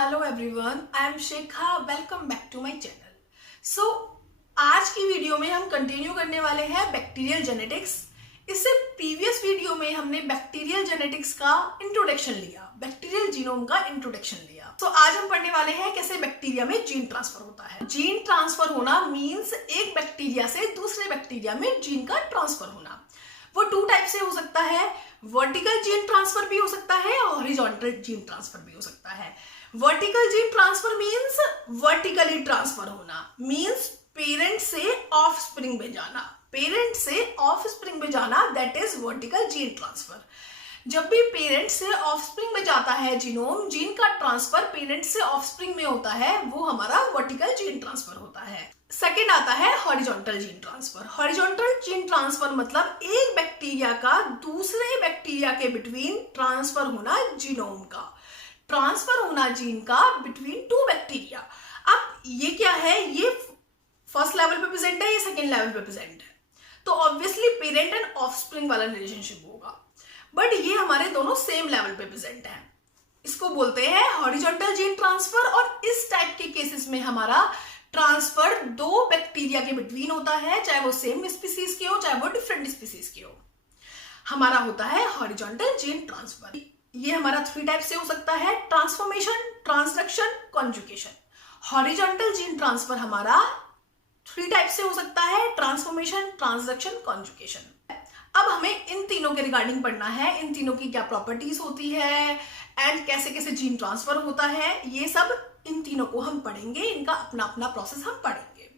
Hello everyone, I am Shekha. Welcome back to my channel. So आज की video में हम कंटिन्यू करने वाले हैं बैक्टीरियल जेनेटिक्स। इससे प्रीवियस वीडियो में हमने बैक्टीरियल जेनेटिक्स का इंट्रोडक्शन लिया, बैक्टीरियल जीनोम का इंट्रोडक्शन लिया। तो आज हम पढ़ने वाले हैं कैसे बैक्टीरिया में जीन ट्रांसफर होता है। जीन ट्रांसफर होना मीन्स एक बैक्टीरिया से दूसरे बैक्टीरिया में जीन का ट्रांसफर होना। वो टू टाइप से हो सकता है, वर्टिकल जीन ट्रांसफर भी हो सकता है और हॉरिजॉन्टल जीन ट्रांसफर भी हो सकता है। Vertical gene transfer means vertically transfer होना, मीन्स पेरेंट से ऑफस्प्रिंग में जाना, पेरेंट से ऑफस्प्रिंग में जाना, that is vertical gene transfer. जब भी पेरेंट से ऑफस्प्रिंग में जाता है जीनोम, जीन का ट्रांसफर पेरेंट से ऑफस्प्रिंग में होता है, वो हमारा वर्टिकल जीन ट्रांसफर होता है। सेकेंड आता है horizontal gene transfer. Horizontal gene transfer मतलब एक बैक्टीरिया का दूसरे बैक्टीरिया के बिटवीन ट्रांसफर होना जीनोम का, ट्रांसफर होना जीन का बिटवीन टू बैक्टीरिया। अब ये क्या है, ये फर्स्ट लेवल पे प्रेजेंट है, ये सेकेंड लेवल पे प्रेजेंट है, तो ऑब्वियसली पेरेंट एंड ऑफस्प्रिंग वाला रिलेशनशिप होगा, बट ये हमारे दोनों सेम लेवल पे प्रेजेंट है। इसको बोलते हैं हॉरिजॉन्टल जीन ट्रांसफर। और इस टाइप के केसेस में हमारा ट्रांसफर दो बैक्टीरिया के बिटवीन होता है, चाहे वो सेम स्पीसीज के हो चाहे वो डिफरेंट स्पीसीज के हो, हमारा होता है हॉरिजॉन्टल जीन ट्रांसफर। ये हमारा थ्री टाइप से हो सकता है, transformation, transduction, conjugation. Horizontal gene transfer हमारा थ्री टाइप से हो सकता है, ट्रांसफॉर्मेशन, ट्रांसडक्शन, कॉन्जुगेशन। अब हमें इन तीनों के रिगार्डिंग पढ़ना है, इन तीनों की क्या प्रॉपर्टीज होती है एंड कैसे कैसे जीन ट्रांसफर होता है, ये सब इन तीनों को हम पढ़ेंगे, इनका अपना अपना प्रोसेस हम पढ़ेंगे।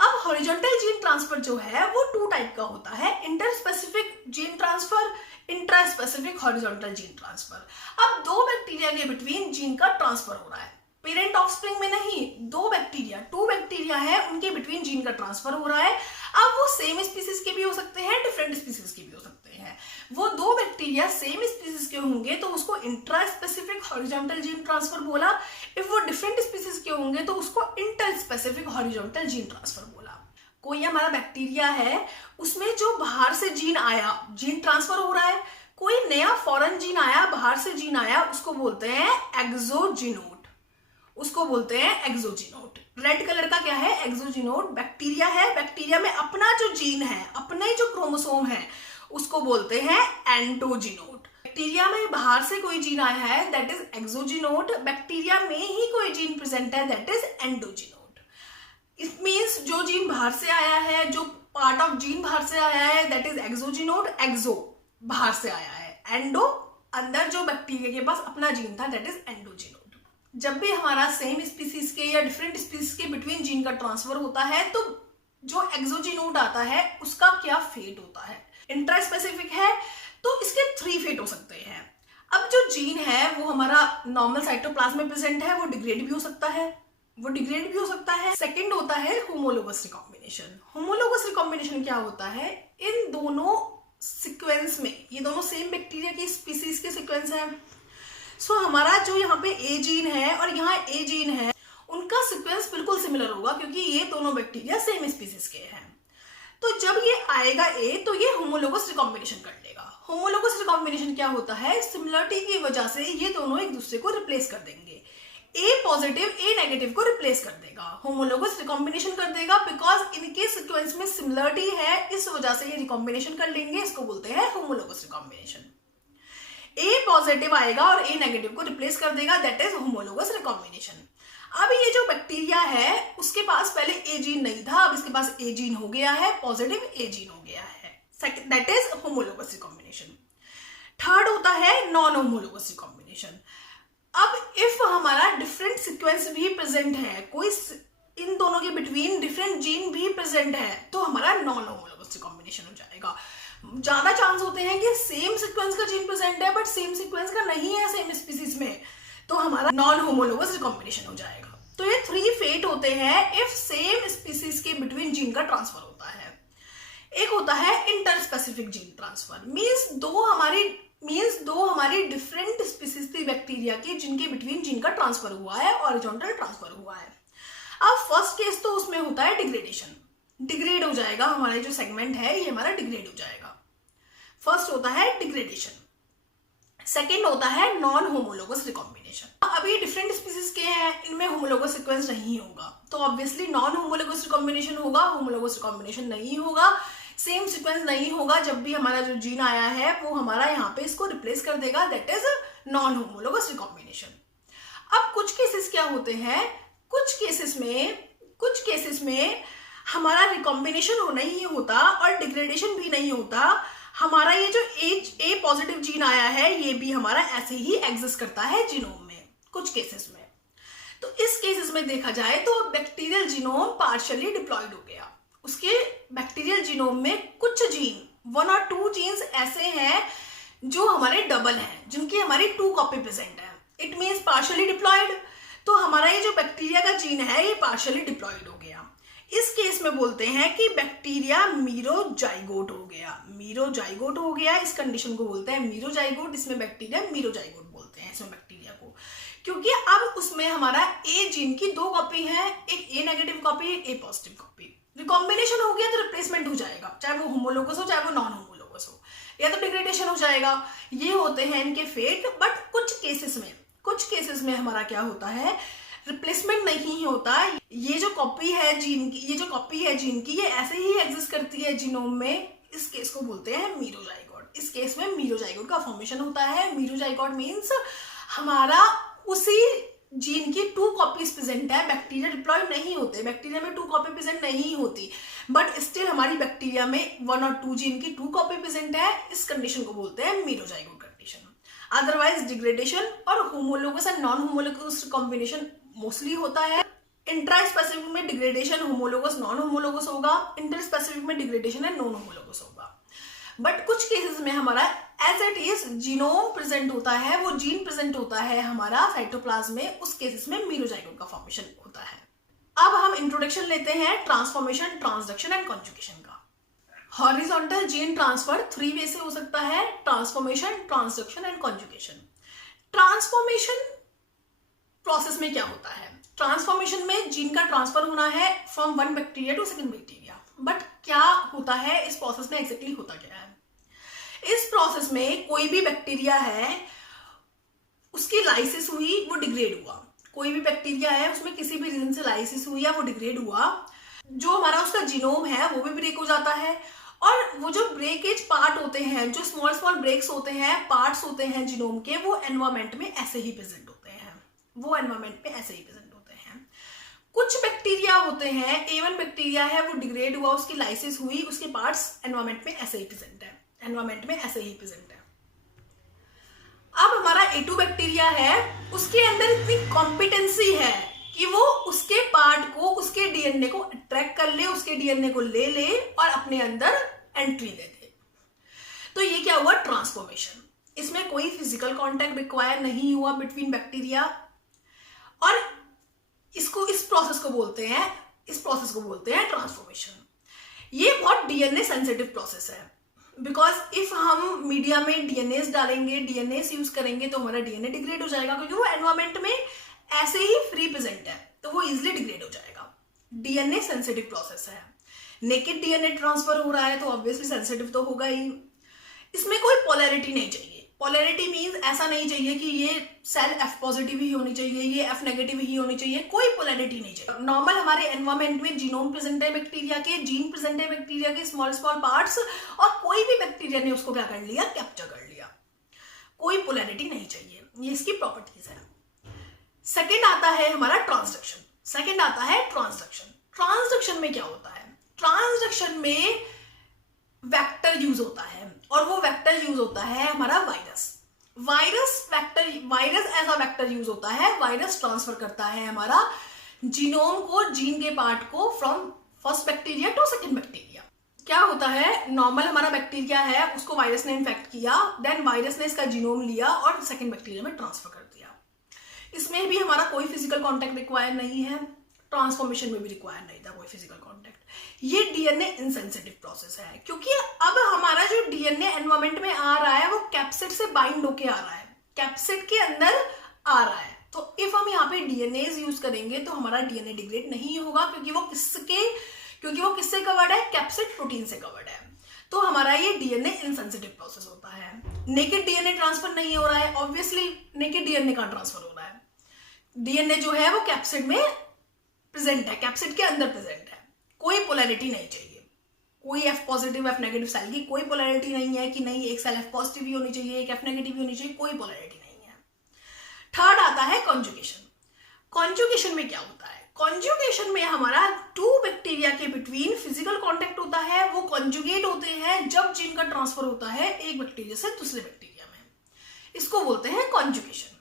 अब हॉरिजॉन्टल जीन ट्रांसफर जो है वो टू टाइप का होता है, interspecific gene transfer, intraspecific horizontal gene transfer. अब दो बैक्टीरिया के बिटवीन जीन का ट्रांसफर हो रहा है, पेरेंट ऑफस्प्रिंग में नहीं, दो बैक्टीरिया, टू बैक्टीरिया है, उनके बिटवीन जीन का ट्रांसफर हो रहा है। अब वो सेम स्पीसीज के भी हो सकते हैं, डिफरेंट स्पीसीज के भी हो सकते हैं। वो दो बैक्टीरिया सेम स्पीसीज के होंगे तो उसको इंट्रास्पेसिफिक हॉरिजॉन्टल जीन ट्रांसफर बोला। इफ वो डिफरेंट स्पीसीज के होंगे तो उसको इंटरस्पेसिफिक हॉरिजॉन्टल जीन ट्रांसफर बोला। कोई हमारा बैक्टीरिया है, उसमें जो बाहर से जीन आया, जीन ट्रांसफर हो रहा है, कोई नया फॉरेन जीन आया, बाहर से जीन आया, उसको बोलते हैं एक्सोजीनोट, उसको बोलते हैं एक्सोजीनोट। रेड कलर का क्या है, एक्सोजीनोट। बैक्टीरिया है, बैक्टीरिया में अपना जो जीन है, अपने जो क्रोमोसोम है, उसको बोलते हैं एंटोजीनोट। बैक्टीरिया में बाहर से कोई जीन आया है, दैट इज एक्सोजीनोट। बैक्टीरिया में ही कोई जीन प्रेजेंट है, दैट इज एंडोजीनोट। इट मीन्स जो जीन बाहर से आया है, जो पार्ट ऑफ जीन बाहर से आया है, दैट इज एक्सोजीनोट। एक्सो बाहर से आया है, एंडो अंदर जो बैक्टीरिया के पास अपना जीन था, दैट इज एंडोजीनोट। जब भी हमारा सेम स्पीसीज के या डिफरेंट स्पीसीज के बिटवीन जीन का ट्रांसफर होता है तो जो एक्सोजीनोट आता है उसका क्या फेट होता है, इंट्रास्पेसिफिक है तो इसके थ्री फेट हो सकते हैं। अब जो जीन है वो हमारा नॉर्मल साइटोप्लाज्म में प्रेजेंट है, वो डिग्रेड भी हो सकता है, वो डिग्रेड भी हो सकता है। सेकंड होता है होमोलोगस रिकॉम्बिनेशन। होमोलोगस रिकॉम्बिनेशन क्या होता है, इन दोनों सीक्वेंस में, ये दोनों सेम बैक्टीरिया की स्पीसीज के सीक्वेंस है, सो हमारा जो यहाँ पे ए जीन है और यहाँ ए जीन है, उनका सीक्वेंस बिल्कुल सिमिलर होगा क्योंकि ये दोनों बैक्टीरिया सेम स्पीसीज के हैं। तो जब ये आएगा ए तो ये होमोलोगस रिकॉम्बिनेशन कर लेगा। होमोलोगस रिकॉम्बिनेशन क्या होता है, सिमिलरिटी की वजह से ये दोनों एक दूसरे को रिप्लेस कर देंगे, ए पॉजिटिव ए नेगेटिव को रिप्लेस कर देगा, होमोलोगस रिकॉम्बिनेशन कर देगा। बिकॉज इनके सीक्वेंस में सिमिलरिटी है, इस वजह से ये रिकॉम्बिनेशन कर लेंगे, इसको बोलते हैं होमोलोगस रिकॉम्बिनेशन। ए पॉजिटिव आएगा और ए नेगेटिव को रिप्लेस कर देगा, दैट इज होमोलोगस रिकॉम्बिनेशन। अब ये जो बैक्टीरिया है उसके पास पहले ए जीन नहीं था, अब इसके पास ए जीन हो गया है, पॉजिटिव ए जीन हो गया है, that is homologous recombination. Third होता है नॉन होमोलोगस रिकॉम्बिनेशन। अब इफ हमारा डिफरेंट सीक्वेंस भी प्रेजेंट है, कोई इन दोनों के बिटवीन डिफरेंट जीन भी प्रेजेंट है, तो हमारा नॉन होमोलोगस रिकॉम्बिनेशन हो जाएगा। ज्यादा चांस होते हैं कि सेम सीक्वेंस का जीन प्रेजेंट है बट सेम सीक्वेंस का नहीं है सेम स्पीसीज में, तो हमारा नॉन होमोलोगस रिकॉम्बिनेशन हो जाएगा। तो ये थ्री फेट होते हैं इफ सेम स्पीसीज के बिटवीन जीन का ट्रांसफर होता है। एक होता है इंटरस्पेसिफिक जीन ट्रांसफर, मीन्स दो हमारी डिफरेंट स्पीसीज थी बैक्टीरिया की जिनके बिटवीन जीन का ट्रांसफर हुआ है, हॉरिजॉन्टल ट्रांसफर हुआ है। अब फर्स्ट केस तो उसमें होता है डिग्रेडेशन, डिग्रेड हो जाएगा, हमारा जो सेगमेंट है ये हमारा डिग्रेड हो जाएगा। फर्स्ट होता है डिग्रेडेशन। सेकेंड होता है नॉन होमोलोगस रिकॉम्बिनेशन। अभी डिफरेंट स्पीसीज होमोलोगस सीक्वेंस नहीं होगा, तो ऑब्वियसली नॉन होमोलोगस रिकॉम्बिनेशन होगा, होमोलोगस रिकॉम्बिनेशन नहीं होगा, सेम सीक्वेंस नहीं होगा। जब भी हमारा जो जीन आया है वो हमारा यहाँ पे इसको रिप्लेस कर देगा, that is non homologous recombination. अब कुछ केसेस क्या होते हैं, कुछ केसेस में हमारा रिकॉम्बिनेशन होना ही होता और डिग्रेडेशन भी नहीं होता। हमारा ये जो ए पॉजिटिव जीन आया है ये भी हमारा ऐसे ही एग्जिस्ट करता है जीनोम में कुछ केसेस में। तो इस केसेस में देखा जाए तो बैक्टीरियल जीनोम पार्शियली डिप्लॉयड हो गया। उसके बैक्टीरियल जीनोम में कुछ जीन 1 और 2 जीन्स ऐसे हैं जो हमारे डबल हैं, जिनकी हमारी 2 कॉपी प्रेजेंट है। It means partially deployed. तो हमारा ये जो बैक्टीरिया का जीन है ये पार्शियली डिप्लॉयड हो गया। इस केस में बोलते हैं कि बैक्टीरिया मीरोजाइगोट हो गया। मीरोजाइगोट हो गया, इस कंडीशन को बोलते हैं मीरोजाइगोट। इसमें बैक्टीरिया मीरोजाइगोट बोलते हैं इसमें बैक्टीरिया को, क्योंकि अब उसमें हमारा ए जीन की 2 कॉपी है, एक ए नेगेटिव कॉपी, एक ए पॉजिटिव कॉपी। रिकॉम्बिनेशन हो गया तो रिप्लेसमेंट हो जाएगा, चाहे वो होमोलोगस हो चाहे वो नॉन होमोलोगस हो, या तो डिग्रेडेशन हो जाएगा। ये होते हैं इनके फेट। बट कुछ केसेस में हमारा क्या होता है, रिप्लेसमेंट नहीं होता। ये जो कॉपी है जीन की ये ऐसे ही एग्जिस्ट करती है जीनोम में। इस केस को बोलते हैं मीरोजाइगोट। इस केस में मीरोजाइगोट का फॉर्मेशन होता है। मीरोजाइगोट मीन्स हमारा उसी जीन की 2 कॉपीज प्रेजेंट है। बैक्टीरिया डिप्लॉयड नहीं होते, बैक्टीरिया में 2 कॉपी प्रेजेंट नहीं होती, बट स्टिल हमारी बैक्टीरिया में 1 और 2 जीन की 2 कॉपी प्रेजेंट है। इस कंडीशन को बोलते हैं मीरोजाइगोट कंडीशन। अदरवाइज डिग्रेडेशन और homologous and non homologous combination mostly होता है। इंट्रा स्पेसिफिक में डिग्रेडेशन होमोलोगस नॉन होमोलोगस होगा, इंटर स्पेसिफिक में डिग्रेडेशन है नॉन होमोलोगस होगा। बट कुछ केसेस में हमारा as it is genome present होता है, वो जीन प्रेजेंट होता है हमारा साइटोप्लाज्म में। उस केसेस में मीरोजाइगोट का फॉर्मेशन होता है। अब हम इंट्रोडक्शन लेते हैं ट्रांसफॉर्मेशन, ट्रांसडक्शन एंड कॉन्जुगेशन का। हॉरिजॉन्टल जीन ट्रांसफर 3 वे से हो सकता है, transformation, transduction and conjugation. Transformation process में क्या होता है, ट्रांसफॉर्मेशन में जीन का ट्रांसफर होना है from 1 bacteria to second bacteria. But क्या होता है इस प्रोसेस में, एग्जैक्टली होता क्या है? इस प्रोसेस में कोई भी बैक्टीरिया है उसकी लाइसिस हुई, वो डिग्रेड हुआ। कोई भी बैक्टीरिया है उसमें किसी भी रीजन से लाइसिस हुई या वो डिग्रेड हुआ, जो हमारा उसका जीनोम है वो भी ब्रेक हो जाता है। और वो जो ब्रेकेज पार्ट होते हैं, जो स्मॉल ब्रेक्स होते हैं, पार्ट्स होते हैं जीनोम के, वो एनवायरमेंट में ऐसे ही प्रेजेंट होते हैं। कुछ बैक्टीरिया होते हैं, A1 बैक्टीरिया है वो डिग्रेड हुआ, उसकी लाइसिस हुई, उसके पार्ट्स एनवायरमेंट में ऐसे ही प्रेजेंट है। अब हमारा A2 बैक्टीरिया है, उसके अंदर इतनी कॉम्पिटेंसी है कि वो उसके पार्ट को, उसके डीएनए को अट्रैक्ट कर ले, उसके डीएनए को ले ले और अपने अंदर एंट्री ले दे। तो ये क्या हुआ, ट्रांसफॉर्मेशन। इसमें कोई फिजिकल कॉन्टैक्ट रिक्वायर नहीं हुआ बिटवीन बैक्टीरिया, और इस प्रोसेस को बोलते हैं ट्रांसफॉर्मेशन। ये बहुत डीएनए सेंसिटिव प्रोसेस है, बिकॉज इफ हम मीडिया में डीएनए डालेंगे, डीएनए यूज करेंगे तो हमारा डीएनए डिग्रेड हो जाएगा, क्योंकि वो एनवायरमेंट में ऐसे ही फ्री प्रेजेंट है तो वो इजिली डिग्रेड हो जाएगा। डीएनए सेंसिटिव प्रोसेस है। नेकेड डीएनए ट्रांसफर हो रहा है तो ऑब्वियसली सेंसिटिव तो होगा ही। इसमें कोई पोलैरिटी नहीं चाहिए। पोलैरिटी मीन्स ऐसा नहीं चाहिए कि ये सेल F पॉजिटिव ही होनी चाहिए, ये F नेगेटिव ही होनी चाहिए, कोई पोलैरिटी नहीं चाहिए। नॉर्मल हमारे एनवायरमेंट में जीनोम प्रेजेंट है बैक्टीरिया के, जीन प्रेजेंट है बैक्टीरिया के, स्मॉल पार्ट्स, और कोई भी बैक्टीरिया ने उसको क्या कर लिया, कैप्चर कर लिया। कोई पोलैरिटी नहीं चाहिए, ये इसकी प्रॉपर्टीज है। सेकेंड आता है हमारा ट्रांसडक्शन। ट्रांसडक्शन में क्या होता है, ट्रांसडक्शन में वेक्टर यूज होता है, और वो वेक्टर यूज होता है हमारा virus as a vector use होता है। वायरस ट्रांसफर करता है हमारा जीनोम को, जीन के पार्ट को, from first bacteria to second bacteria. क्या होता है, नॉर्मल हमारा बैक्टीरिया है, उसको वायरस ने इन्फेक्ट किया, देन वायरस ने इसका जीनोम लिया और सेकंड बैक्टीरिया में ट्रांसफर कर दिया। इसमें भी हमारा कोई फिजिकल कॉन्टैक्ट रिक्वायर नहीं है, ट्रांसफॉर्मेशन में भी रिक्वायर नहीं था कोई फिजिकल कॉन्टैक्ट। ये डीएनए इनसेंसिटिव प्रोसेस है, क्योंकि अब हमारा जो डीएनए एनवायरमेंट में आ रहा है वो कैप्सिड से बाइंड होके आ रहा है, कैप्सिड के अंदर आ रहा है। तो इफ हम यहाँ पे डीएनए यूज करेंगे तो हमारा डीएनए डिग्रेड नहीं होगा, क्योंकि वो किससे कवर्ड है, कैप्सिड प्रोटीन से कवर्ड है। तो हमारा ये डीएनए इनसेंसिटिव प्रोसेस होता है। नेकेड डीएनए ट्रांसफर नहीं हो रहा है, ऑब्वियसली नेकेड डीएनए कहाँ ट्रांसफर हो रहा है, डीएनए जो है वो कैप्सिड में प्रेजेंट है, कैप्सिड के अंदर प्रेजेंट है। कोई पोलैरिटी नहीं चाहिए, कोई F positive F negative cell की कोई पोलैरिटी नहीं है कि नहीं एक सेल एफ पॉजिटिव भी होनी चाहिए, एक एफ नेगेटिव भी होनी चाहिए, कोई पोलैरिटी नहीं है। थर्ड आता है कॉन्जुगेशन। कॉन्जुगेशन में क्या होता है? कॉन्जुगेशन में हमारा टू बैक्टीरिया के बिटवीन फिजिकल कांटेक्ट होता है, वो कॉन्जुगेट होते हैं जब जीन का ट्रांसफर होता है एक बैक्टीरिया से दूसरे बैक्टीरिया में, इसको बोलते हैं कॉन्जुगेशन।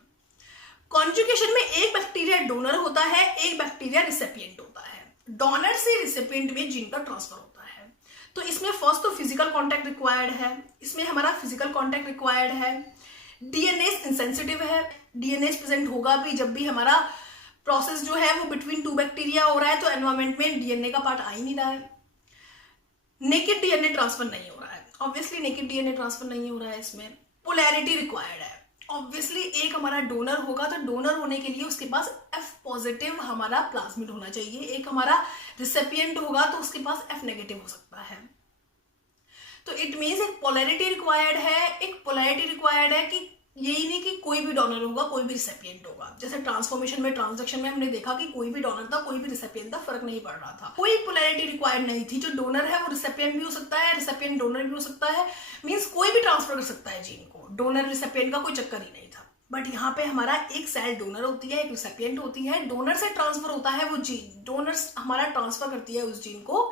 कॉन्जुगेशन में एक बैक्टीरिया डोनर होता है, एक बैक्टीरिया रिसिपिएंट होता है। डोनर से रिसिपिएंट में जीन का ट्रांसफर होता है। तो इसमें फर्स्ट तो फिजिकल कांटेक्ट रिक्वायर्ड है, इसमें हमारा फिजिकल कांटेक्ट रिक्वायर्ड है। डीएनए इंसेंसिटिव है, डीएनए प्रेजेंट होगा भी जब भी हमारा प्रोसेस जो है वो बिटवीन टू बैक्टीरिया हो रहा है, तो एनवायरमेंट में डीएनए का पार्ट आ ही नहीं रहा है। नेकेड डीएनए ट्रांसफर नहीं हो रहा है, ऑब्वियसली नेकेड डीएनए ट्रांसफर नहीं हो रहा है। इसमें पोलैरिटी रिक्वायर्ड है, ऑब्वियसली एक हमारा डोनर होगा तो डोनर होने के लिए उसके पास एफ पॉजिटिव हमारा प्लाज्मिड होना चाहिए, एक हमारा रिसिपिएंट होगा तो उसके पास एफ नेगेटिव हो सकता है। तो इट मीन्स एक पोलैरिटी रिक्वायर्ड है, एक पोलैरिटी रिक्वायर्ड है कि यही नहीं कि कोई भी डोनर होगा कोई भी रिसिपिएंट होगा। जैसे ट्रांसफॉर्मेशन में ट्रांजैक्शन में हमने देखा कि कोई भी डोनर था कोई भी रिसिपिएंट था, फर्क नहीं पड़ रहा था, कोई पोलैरिटी रिक्वायर्ड नहीं थी। जो डोनर है वो रिसिपिएंट भी हो सकता है, रिसिपिएंट डोनर भी हो सकता है, मीन्स कोई भी ट्रांसफर कर सकता है जीन को, डोनर रिसिपिएंट का कोई चक्कर ही नहीं था। बट यहाँ पे हमारा एक सेल डोनर होती है, एक रिसिपिएंट होती है, डोनर से ट्रांसफर होता है वो जीन, डोनर हमारा ट्रांसफर करती है उस जीन को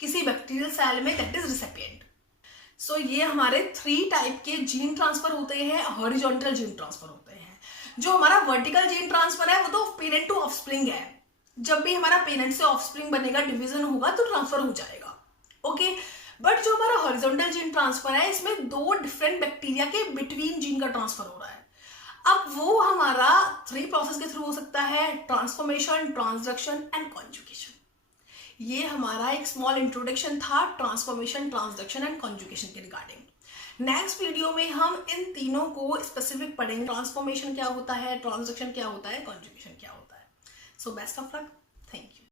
किसी बैक्टीरियल सेल में, दैट इज रिसिपिएंट। सो ये हमारे 3 टाइप के जीन ट्रांसफर होते हैं, हॉरिजॉन्टल जीन ट्रांसफर होते हैं। जो हमारा वर्टिकल जीन ट्रांसफर है वो तो पेरेंट टू ऑफस्प्रिंग है, जब भी हमारा पेरेंट से ऑफस्प्रिंग बनेगा, डिवीजन होगा तो ट्रांसफर हो जाएगा, ओके। बट जो हमारा हॉरिजॉन्टल जीन ट्रांसफर है इसमें 2 डिफरेंट बैक्टीरिया के बिटवीन जीन का ट्रांसफर हो रहा है। अब वो हमारा 3 प्रोसेस के थ्रू हो सकता है, ट्रांसफॉर्मेशन, ट्रांसडक्शन एंड कॉन्जुगेशन। ये हमारा एक स्मॉल इंट्रोडक्शन था ट्रांसफॉर्मेशन, ट्रांसडक्शन एंड कॉन्जुगेशन के रिगार्डिंग। नेक्स्ट वीडियो में हम इन तीनों को स्पेसिफिक पढ़ेंगे, ट्रांसफॉर्मेशन क्या होता है, ट्रांसडक्शन क्या होता है, कॉन्जुगेशन क्या होता है। So best of luck, thank you.